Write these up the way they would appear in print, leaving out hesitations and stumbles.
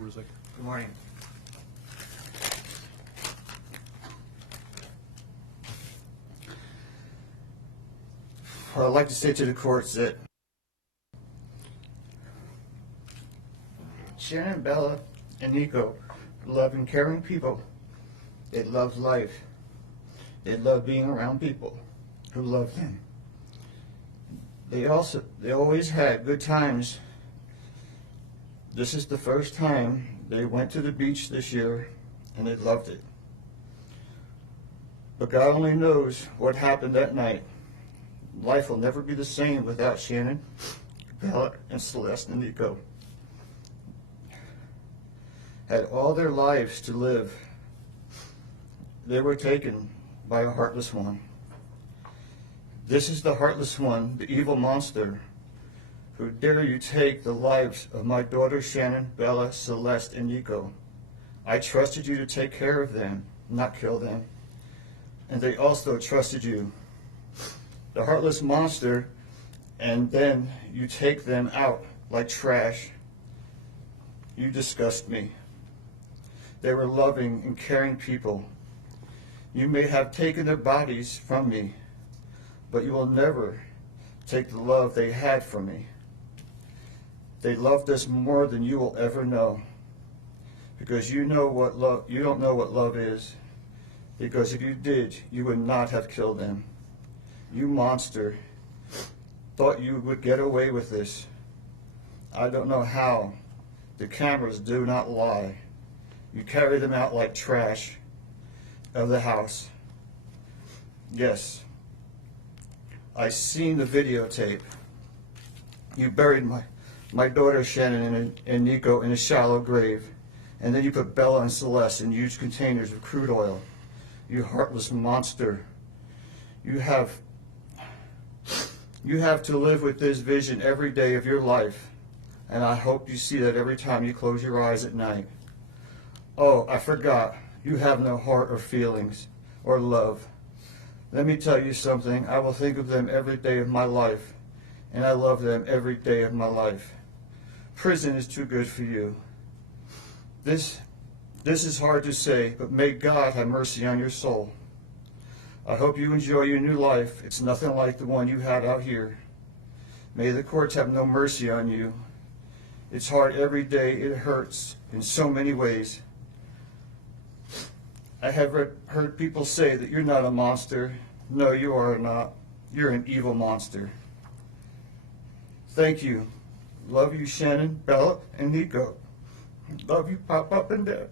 Rzucek. Good morning. What I'd like to say to the court is that Shannon, Bella, and Nico are loving, caring people. They love life. They love being around people who love them. They always had good times. This is the first time they went to the beach this year, and they loved it. But God only knows what happened that night. Life will never be the same without Shannon, Bella, and Celeste and Nico. Had all their lives to live. They were taken by a heartless one. This is the heartless one, the evil monster, who dare you take the lives of my daughters Shannon, Bella, Celeste, and Nico. I trusted you to take care of them, not kill them. And they also trusted you. The heartless monster, and then you take them out like trash. You disgust me. They were loving and caring people. You may have taken their bodies from me, but you will never take the love they had from me. They loved us more than you will ever know, because you don't know what love is. Because if you did, you would not have killed them. You monster, thought you would get away with this. I don't know how. The cameras do not lie. You carry them out like trash of the house. Yes, I seen the videotape. You buried my daughter Shannon and Nico in a shallow grave, and then you put Bella and Celeste in huge containers of crude oil. You heartless monster. You have to live with this vision every day of your life, and I hope you see that every time you close your eyes at night. Oh, I forgot. You have no heart or feelings or love. Let me tell you something. I will think of them every day of my life, and I love them every day of my life. Prison is too good for you. This is hard to say, but may God have mercy on your soul. I hope you enjoy your new life. It's nothing like the one you had out here. May the courts have no mercy on you. It's hard every day. It hurts in so many ways. I have heard people say that you're not a monster. No, you are not. You're an evil monster. Thank you. Love you, Shannon, Bella, and Nico. Love you, Pop Up and Dad.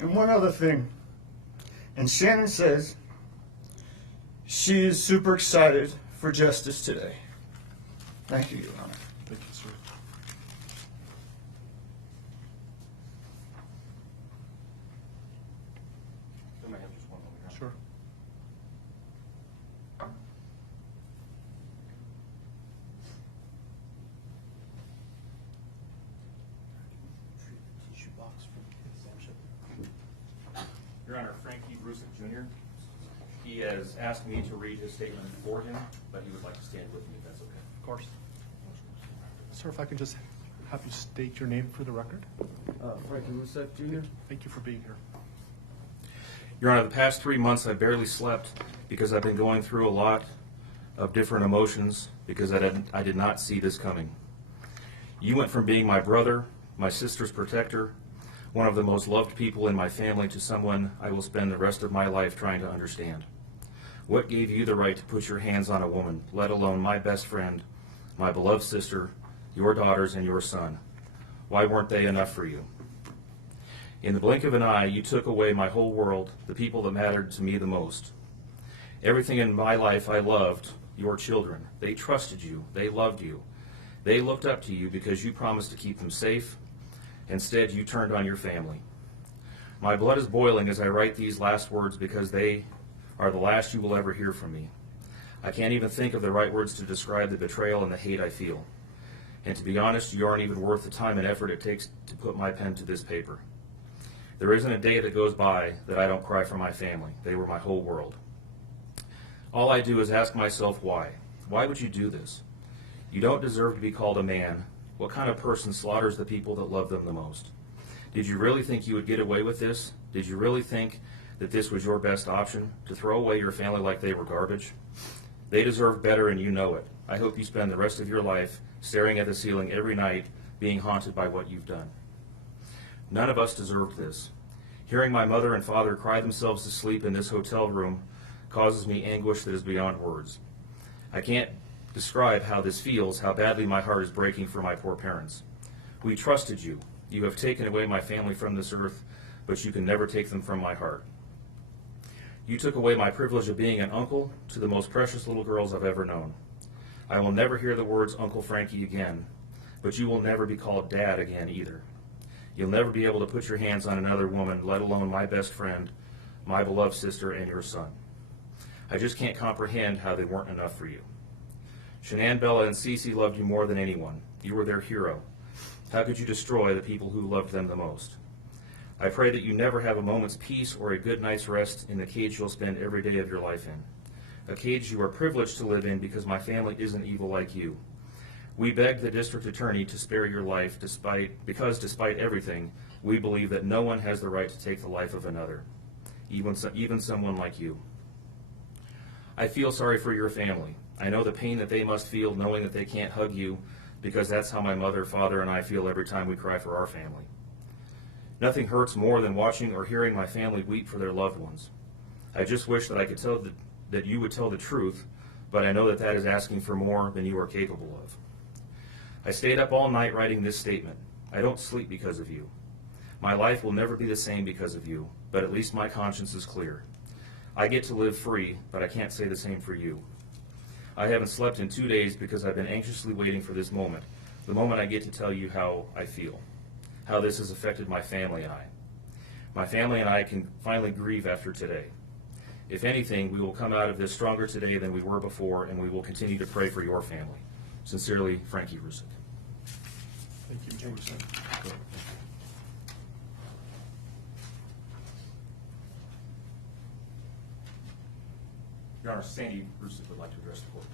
And one other thing. And Shannon says she is super excited for justice today. Thank you, Your Honor. Thank you, sir. I might have just one moment here. Sure. Your Honor, Frankie Rzucek Jr. He has asked me to read his statement for him, but he would like to stand with me if that's okay. Of course. Sir, if I can just have you state your name for the record. Frankie Rzucek Jr. Thank you for being here. Your Honor, the past 3 months I barely slept because I've been going through a lot of different emotions because I did not see this coming. You went from being my brother, my sister's protector, one of the most loved people in my family, to someone I will spend the rest of my life trying to understand. What gave you the right to put your hands on a woman, let alone my best friend, my beloved sister, your daughters, and your son? Why weren't they enough for you? In the blink of an eye, you took away my whole world, the people that mattered to me the most. Everything in my life I loved, your children. They trusted you. They loved you. They looked up to you because you promised to keep them safe. Instead, you turned on your family. My blood is boiling as I write these last words because they are the last you will ever hear from me. I can't even think of the right words to describe the betrayal and the hate I feel. And to be honest, you aren't even worth the time and effort it takes to put my pen to this paper. There isn't a day that goes by that I don't cry for my family. They were my whole world. All I do is ask myself why. Why would you do this? You don't deserve to be called a man. What kind of person slaughters the people that love them the most? Did you really think you would get away with this? Did you really think that this was your best option, to throw away your family like they were garbage? They deserve better, and you know it. I hope you spend the rest of your life staring at the ceiling every night, being haunted by what you've done. None of us deserved this. Hearing my mother and father cry themselves to sleep in this hotel room causes me anguish that is beyond words. I can't describe how this feels, how badly my heart is breaking for my poor parents. We trusted you. You have taken away my family from this earth, but you can never take them from my heart. You took away my privilege of being an uncle to the most precious little girls I've ever known. I will never hear the words Uncle Frankie again, but you will never be called Dad again either. You'll never be able to put your hands on another woman, let alone my best friend, my beloved sister, and your son. I just can't comprehend how they weren't enough for you. Shannon, Bella, and Cece loved you more than anyone. You were their hero. How could you destroy the people who loved them the most? I pray that you never have a moment's peace or a good night's rest in the cage you'll spend every day of your life in. A cage you are privileged to live in because my family isn't evil like you. We begged the district attorney to spare your life because despite everything, we believe that no one has the right to take the life of another, even someone like you. I feel sorry for your family. I know the pain that they must feel knowing that they can't hug you, because that's how my mother, father, and I feel every time we cry for our family. Nothing hurts more than watching or hearing my family weep for their loved ones. I just wish that I could tell that you would tell the truth, but I know that that is asking for more than you are capable of. I stayed up all night writing this statement. I don't sleep because of you. My life will never be the same because of you, but at least my conscience is clear. I get to live free, but I can't say the same for you. I haven't slept in 2 days because I've been anxiously waiting for this moment, the moment I get to tell you how I feel, how this has affected my family and I. My family and I can finally grieve after today. If anything, we will come out of this stronger today than we were before, and we will continue to pray for your family. Sincerely, Frankie Rzucek. Thank you, Mr. Rzucek. Your Honor, Sandy Rzucek would like to address the court.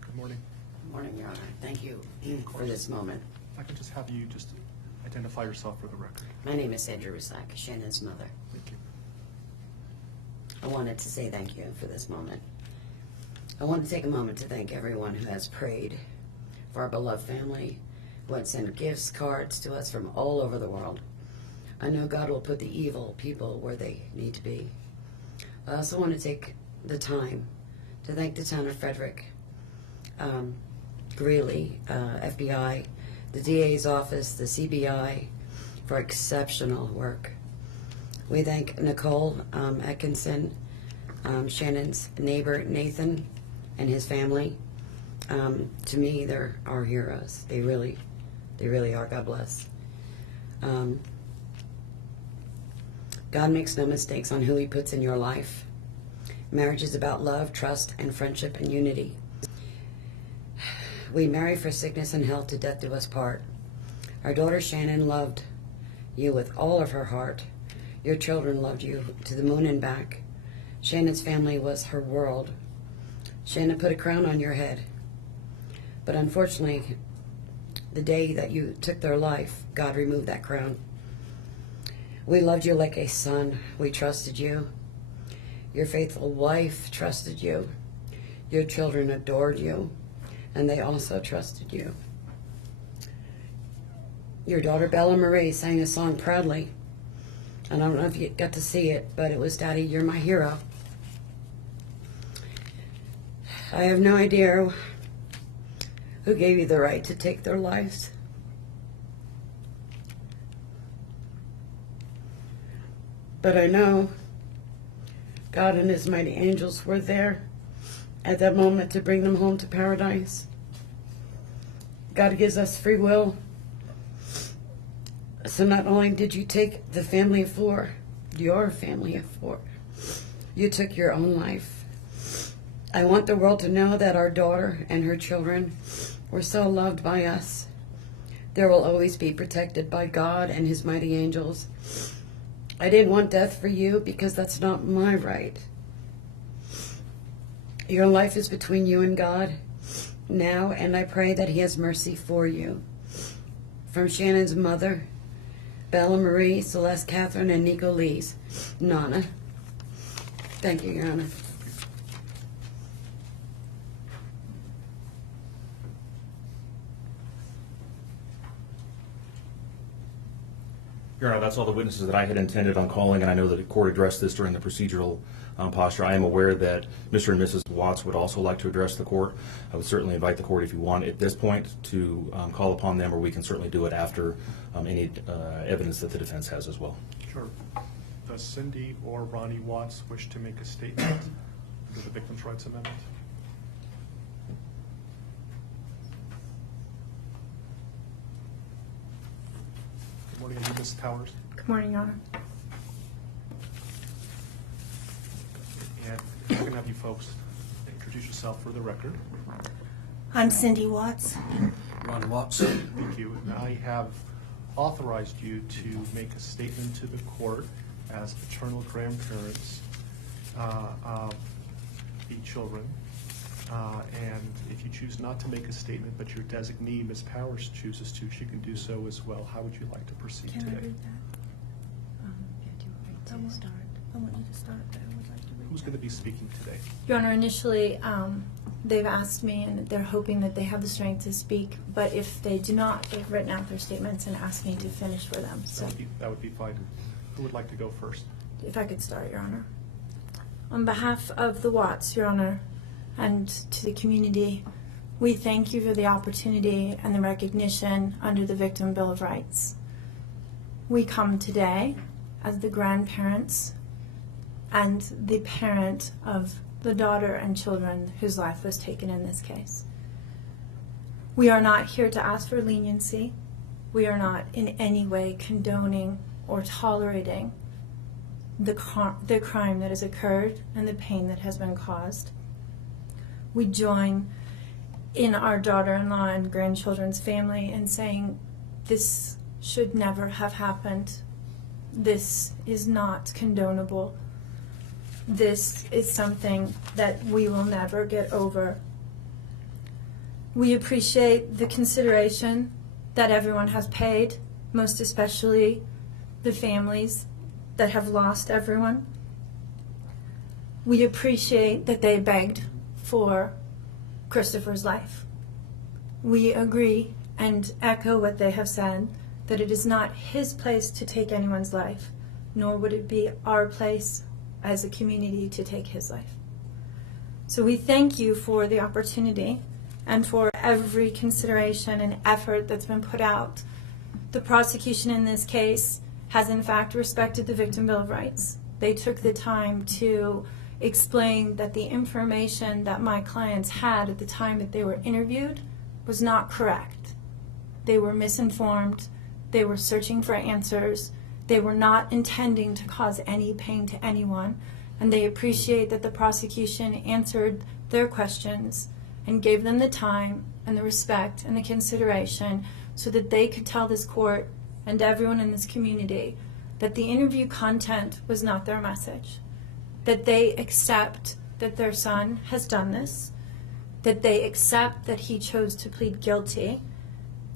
Good morning. Good morning, Your Honor. Thank you for this moment. If I could just have you just identify yourself for the record. My name is Sandra Rzucek, Shannon's mother. Thank you. I wanted to say thank you for this moment. I want to take a moment to thank everyone who has prayed for our beloved family, who has sent gifts, cards to us from all over the world. I know God will put the evil people where they need to be. I also want to take the time to thank the town of Frederick, Greeley, FBI, the DA's office, the CBI, for exceptional work. We thank Nicole Atkinson, Shannon's neighbor, Nathan, and his family. To me, they're our heroes. They really are. God bless. God makes no mistakes on who he puts in your life. Marriage is about love, trust, and friendship and unity. We marry for sickness and health, to death do us part. Our daughter Shannon loved you with all of her heart. Your children loved you to the moon and back. Shannon's family was her world. Shannon put a crown on your head. But unfortunately, the day that you took their life, God removed that crown. We loved you like a son. We trusted you. Your faithful wife trusted you. Your children adored you, and they also trusted you. Your daughter Bella Marie sang a song proudly. And I don't know if you got to see it, but it was, "Daddy, you're my hero." I have no idea who gave you the right to take their lives. But I know God and his mighty angels were there at that moment to bring them home to paradise. God gives us free will. So not only did you take the family of four, your family of four, you took your own life. I want the world to know that our daughter and her children were so loved by us. There will always be protected by God and his mighty angels. I didn't want death for you because that's not my right. Your life is between you and God now, and I pray that He has mercy for you. From Shannon's mother, Bella Marie, Celeste Catherine, and Nico Lee's, Nana. Thank you, Your Honor. Your Honor, that's all the witnesses that I had intended on calling, and I know that the court addressed this during the procedural posture. I am aware that Mr. and Mrs. Watts would also like to address the court. I would certainly invite the court, if you want, at this point, to call upon them, or we can certainly do it after any evidence that the defense has as well. Sure. Does Cindy or Ronnie Watts wish to make a statement under the Victims' Rights Amendment? Good morning, Ms. Towers. Good morning, Your Honor. And if I can have you folks introduce yourself for the record. I'm Cindy Watts. Ronnie Watts. Thank you. And I have authorized you to make a statement to the court as paternal grandparents of the children. And if you choose not to make a statement, but your designee, Ms. Powers, chooses to, she can do so as well. How would you like to proceed Can today? I read that? I want you to start, but I would like to read Who's that. going to be speaking today? Your Honor, initially, they've asked me, and they're hoping that they have the strength to speak, but if they do not, they've written out their statements and asked me to finish for them. So That would be fine. Who would like to go first? if I could start, Your Honor. On behalf of the Watts, Your Honor, and to the community, we thank you for the opportunity and the recognition under the Victim Bill of Rights. We come today as the grandparents and the parent of the daughter and children whose life was taken in this case. We are not here to ask for leniency. We are not in any way condoning or tolerating the crime that has occurred and the pain that has been caused. We join in our daughter-in-law and grandchildren's family in saying this should never have happened. This is not condonable. This is something that we will never get over. We appreciate the consideration that everyone has paid, most especially the families that have lost everyone. We appreciate that they begged for Christopher's life. We agree and echo what they have said, that it is not his place to take anyone's life, nor would it be our place as a community to take his life. So we thank you for the opportunity and for every consideration and effort that's been put out. The prosecution in this case has in fact respected the Victim Bill of Rights. They took the time to explain that the information that my clients had at the time that they were interviewed was not correct. They were misinformed. They were searching for answers. They were not intending to cause any pain to anyone. And they appreciate that the prosecution answered their questions and gave them the time and the respect and the consideration so that they could tell this court and everyone in this community that the interview content was not their message, that they accept that their son has done this, that they accept that he chose to plead guilty,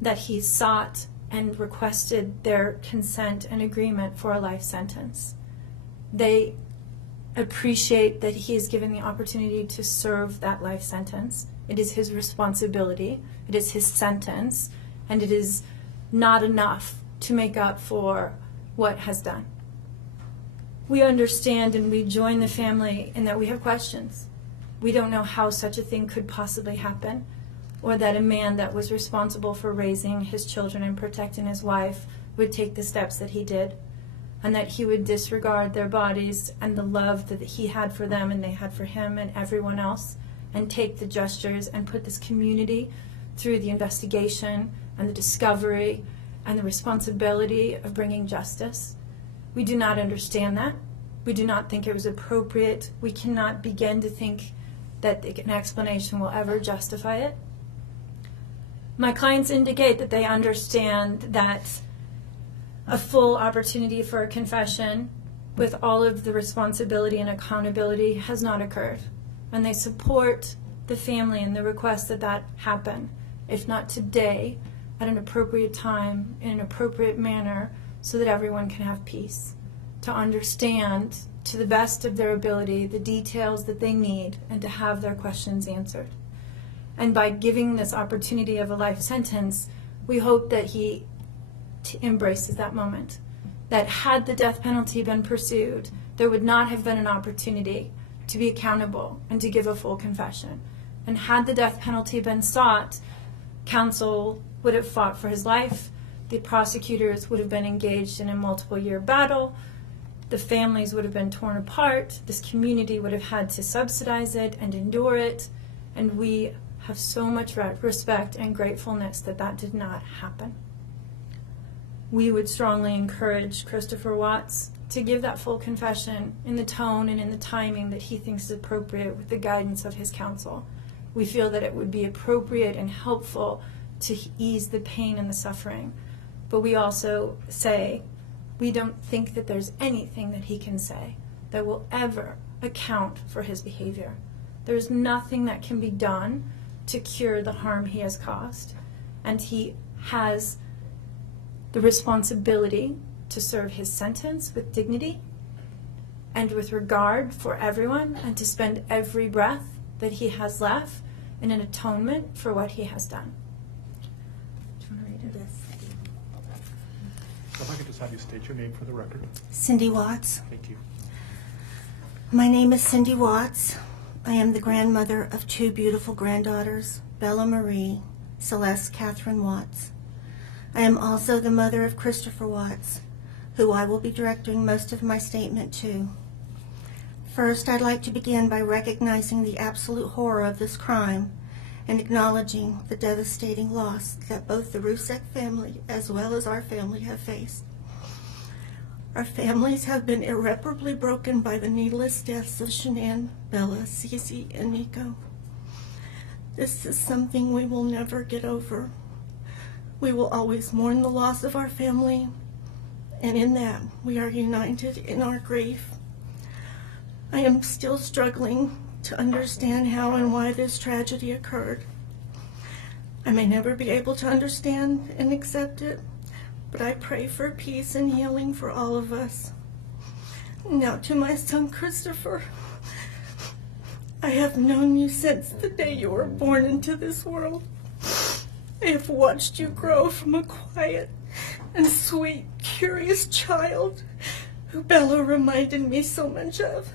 that he sought and requested their consent and agreement for a life sentence. They appreciate that he is given the opportunity to serve that life sentence. It is his responsibility, it is his sentence, and it is not enough to make up for what has done. We understand and we join the family in that we have questions. We don't know how such a thing could possibly happen, or that a man that was responsible for raising his children and protecting his wife would take the steps that he did, and that he would disregard their bodies and the love that he had for them and they had for him and everyone else, and take the gestures and put this community through the investigation and the discovery and the responsibility of bringing justice. We do not understand that. We do not think it was appropriate. We cannot begin to think that an explanation will ever justify it. My clients indicate that they understand that a full opportunity for a confession with all of the responsibility and accountability has not occurred. and they support the family and the request that that happen, if not today, at an appropriate time, in an appropriate manner, so that everyone can have peace, to understand to the best of their ability the details that they need and to have their questions answered. And by giving this opportunity of a life sentence, we hope that he embraces that moment. That had the death penalty been pursued, there would not have been an opportunity to be accountable and to give a full confession. And had the death penalty been sought, counsel would have fought for his life, the prosecutors would have been engaged in a multiple-year battle, the families would have been torn apart, this community would have had to subsidize it and endure it, and we have so much respect and gratefulness that that did not happen. We would strongly encourage Christopher Watts to give that full confession in the tone and in the timing that he thinks is appropriate with the guidance of his counsel. We feel that it would be appropriate and helpful to ease the pain and the suffering. But we also say we don't think that there's anything that he can say that will ever account for his behavior. There's nothing that can be done to cure the harm he has caused. And he has the responsibility to serve his sentence with dignity and with regard for everyone, and to spend every breath that he has left in an atonement for what he has done. Do you want to read it? If I could just have you state your name for the record. Cindy Watts. Thank you. My name is Cindy Watts. I am the grandmother of two beautiful granddaughters, Bella Marie, Celeste Catherine Watts. I am also the mother of Christopher Watts, who I will be directing most of my statement to. First, I'd like to begin by recognizing the absolute horror of this crime and acknowledging the devastating loss that both the Rzucek family as well as our family have faced. Our families have been irreparably broken by the needless deaths of Shannon, Bella, Cece, and Nico. This is something we will never get over. We will always mourn the loss of our family, and in that we are united in our grief. I am still struggling to understand how and why this tragedy occurred. I may never be able to understand and accept it, but I pray for peace and healing for all of us. Now to my son Christopher. I have known you since the day you were born into this world. I have watched you grow from a quiet and sweet, curious child who Bella reminded me so much of,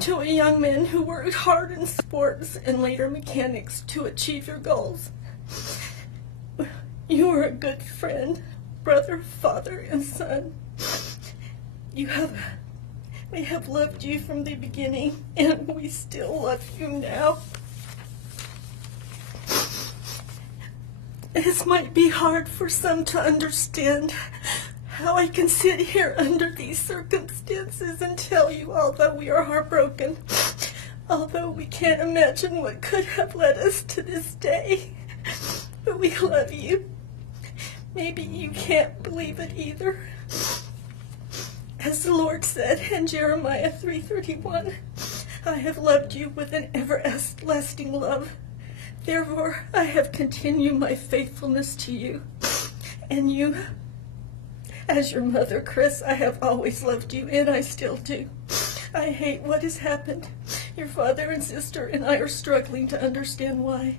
to a young man who worked hard in sports and later mechanics to achieve your goals. You are a good friend, brother, father, and son. We have loved you from the beginning, and we still love you now. This might be hard for some to understand, how I can sit here under these circumstances and tell you, although we are heartbroken, although we can't imagine what could have led us to this day, but we love you. Maybe you can't believe it either. As the Lord said in Jeremiah 3:31, I have loved you with an everlasting love. Therefore, I have continued my faithfulness to you. And you, as your mother, Chris, I have always loved you, and I still do. I hate what has happened. Your father and sister and I are struggling to understand why.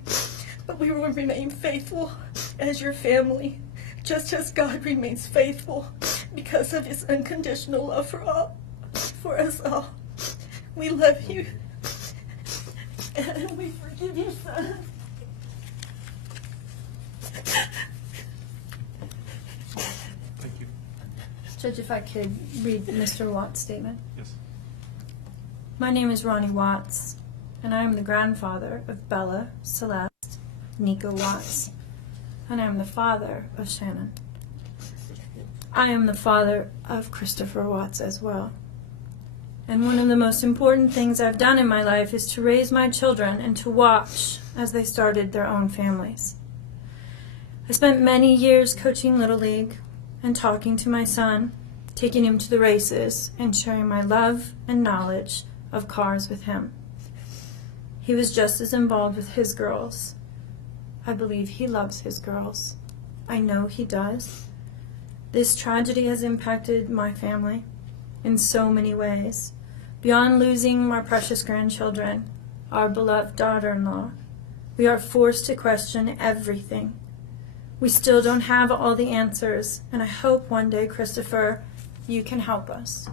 But we will remain faithful as your family, just as God remains faithful because of his unconditional love for us all. We love you, and we forgive you, son. Thank you. Judge, if I could read Mr. Watts' statement. Yes. My name is Ronnie Watts, and I am the grandfather of Bella, Celeste, Nico Watts, and I am the father of Shannon. I am the father of Christopher Watts as well. And one of the most important things I've done in my life is to raise my children and to watch as they started their own families. I spent many years coaching Little League and talking to my son, taking him to the races, and sharing my love and knowledge of cars with him. He was just as involved with his girls. I believe he loves his girls. I know he does. This tragedy has impacted my family in so many ways. Beyond losing my precious grandchildren, our beloved daughter-in-law, we are forced to question everything. We still don't have all the answers, and I hope one day, Christopher, you can help us.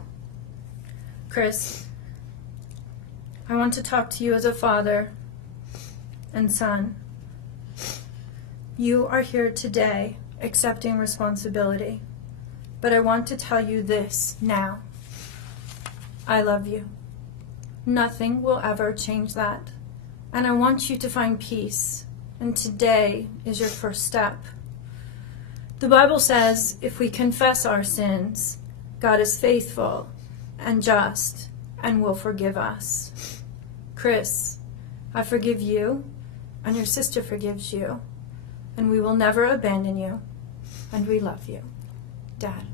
Chris, I want to talk to you as a father and son. You are here today accepting responsibility, but I want to tell you this now. I love you. Nothing will ever change that. And I want you to find peace. And today is your first step. The Bible says if we confess our sins, God is faithful and just and will forgive us. Chris, I forgive you, and your sister forgives you, and we will never abandon you, and we love you. Dad.